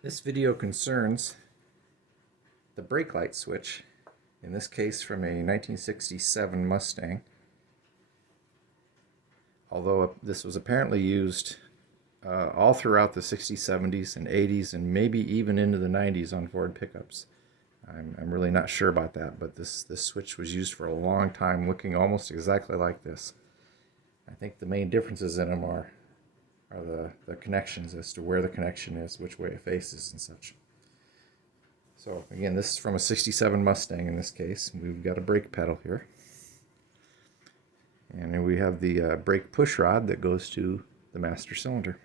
This video concerns the brake light switch, in this case from a 1967 Mustang. Although this was apparently used all throughout the 60s, 70s, and 80s, and maybe even into the 90s on Ford pickups. I'm really not sure about that, but this switch was used for a long time, looking almost exactly like this. I think the main differences in them are the connections, as to where the connection is, which way it faces, and such. So again, this is from a 67 Mustang in this case. We've got a brake pedal here. And then we have the brake push rod that goes to the master cylinder.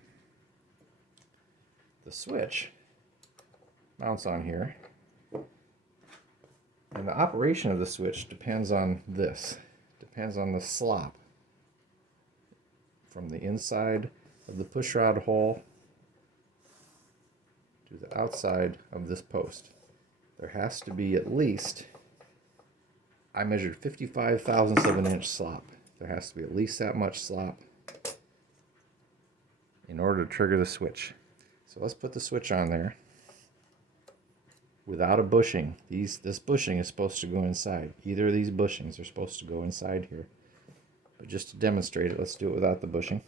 The switch mounts on here. And the operation of the switch depends on this. Depends on the slop from the inside of the push rod hole to the outside of this post. There has to be at least, I measured 55 thousandths of an inch slop. There has to be at least that much slop in order to trigger the switch. So let's put the switch on there without a bushing. This bushing is supposed to go inside. Either of these bushings are supposed to go inside here. But just to demonstrate it, let's do it without the bushing.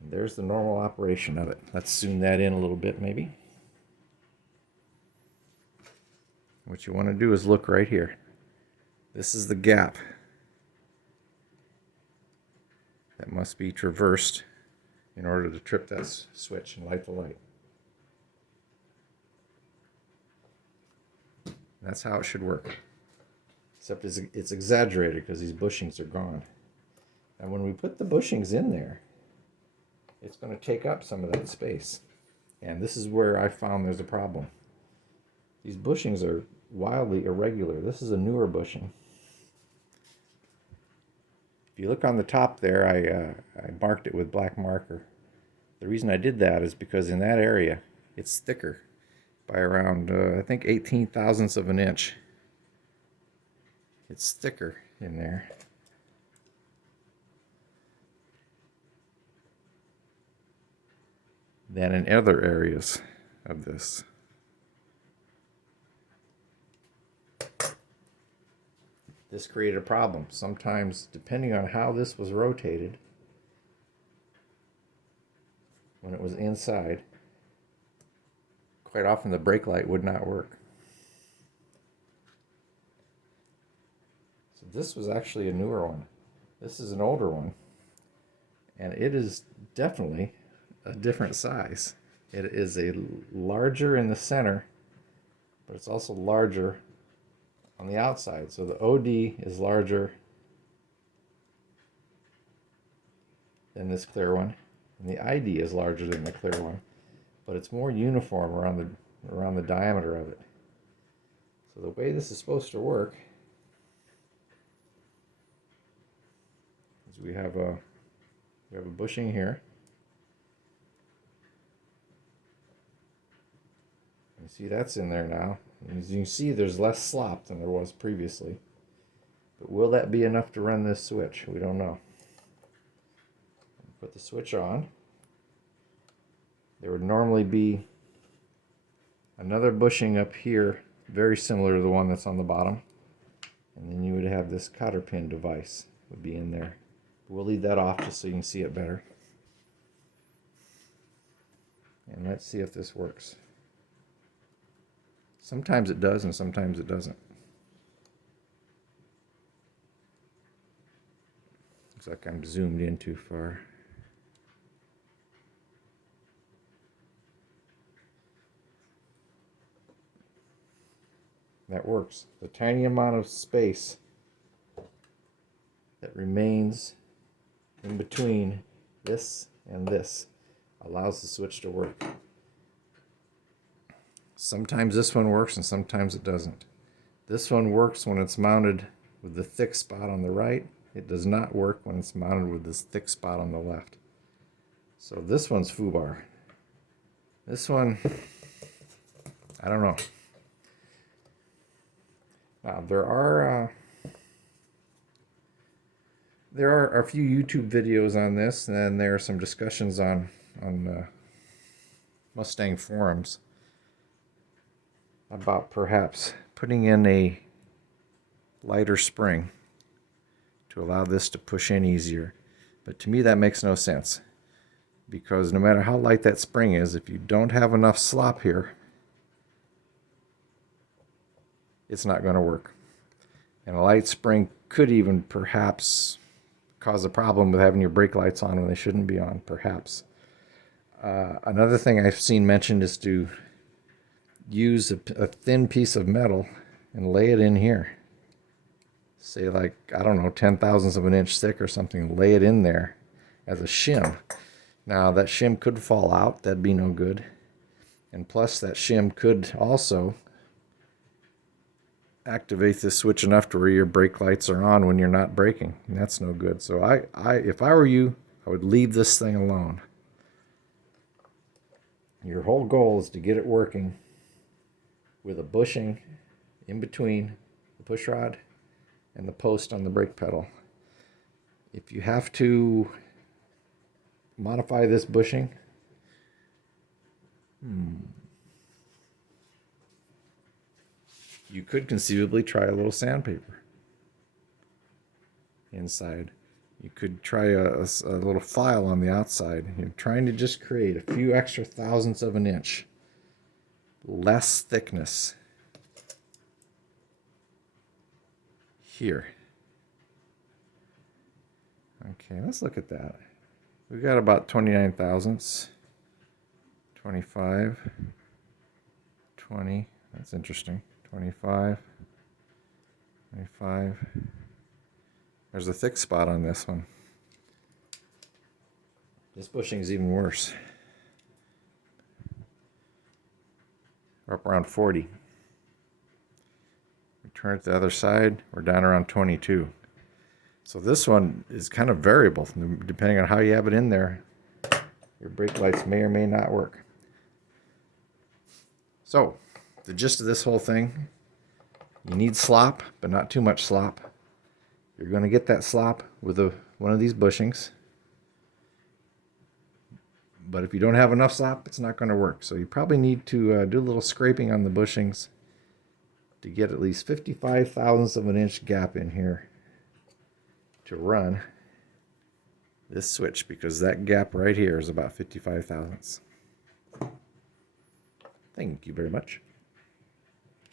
And there's the normal operation of it. Let's zoom that in a little bit maybe. What you want to do is look right here. This is the gap that must be traversed in order to trip that switch and light the light. That's how it should work. Except it's exaggerated because these bushings are gone. And when we put the bushings in there, it's going to take up some of that space. And this is where I found there's a problem. These bushings are wildly irregular. This is a newer bushing. If you look on the top there, I marked it with black marker. The reason I did that is because in that area, it's thicker by around, I think 18 thousandths of an inch. It's thicker in there. Than in other areas of this. This created a problem. Sometimes, depending on how this was rotated, when it was inside, quite often the brake light would not work. So this was actually a newer one. This is an older one. And it is definitely a different size. It is a larger in the center, but it's also larger on the outside. So the OD is larger than this clear one, and the ID is larger than the clear one, but it's more uniform around the diameter of it. So the way this is supposed to work is we have a bushing here. You see that's in there now. And as you can see, there's less slop than there was previously. But will that be enough to run this switch? We don't know. Put the switch on. There would normally be another bushing up here, very similar to the one that's on the bottom. And then you would have this cotter pin device would be in there. We'll leave that off just so you can see it better. And let's see if this works. Sometimes it does and sometimes it doesn't. Looks like I'm zoomed in too far. That works. The tiny amount of space that remains in between this and this allows the switch to work. Sometimes this one works and sometimes it doesn't. This one works when it's mounted with the thick spot on the right. It does not work when it's mounted with this thick spot on the left. So this one's foobar. This one, I don't know. Now there are there are a few YouTube videos on this, and there are some discussions on Mustang forums about perhaps putting in a lighter spring to allow this to push in easier. But to me that makes no sense, because no matter how light that spring is, if you don't have enough slop here, it's not going to work. And a light spring could even perhaps cause a problem with having your brake lights on when they shouldn't be on, perhaps. Another thing I've seen mentioned is to use a thin piece of metal and lay it in here. Say like, I don't know, 0.010 of an inch thick or something, lay it in there as a shim. Now that shim could fall out, that'd be no good. And plus that shim could also activate this switch enough to where your brake lights are on when you're not braking, and that's no good. So if I were you, I would leave this thing alone. Your whole goal is to get it working with a bushing in between the push rod and the post on the brake pedal. If you have to modify this bushing, you could conceivably try a little sandpaper inside. You could try a little file on the outside. You're trying to just create a few extra thousandths of an inch less thickness here. Okay, let's look at that. We've got about 29 thousandths. 25, 20, that's interesting. 25, 25. There's a thick spot on this one. This bushing is even worse. We're up around 40. We turn it to the other side, we're down around 22. So this one is kind of variable. Depending on how you have it in there, your brake lights may or may not work. So, the gist of this whole thing, you need slop, but not too much slop. You're going to get that slop with one of these bushings. But if you don't have enough slop, it's not going to work. So you probably need to do a little scraping on the bushings to get at least 55 thousandths of an inch gap in here to run this switch, because that gap right here is about 55 thousandths. Thank you very much.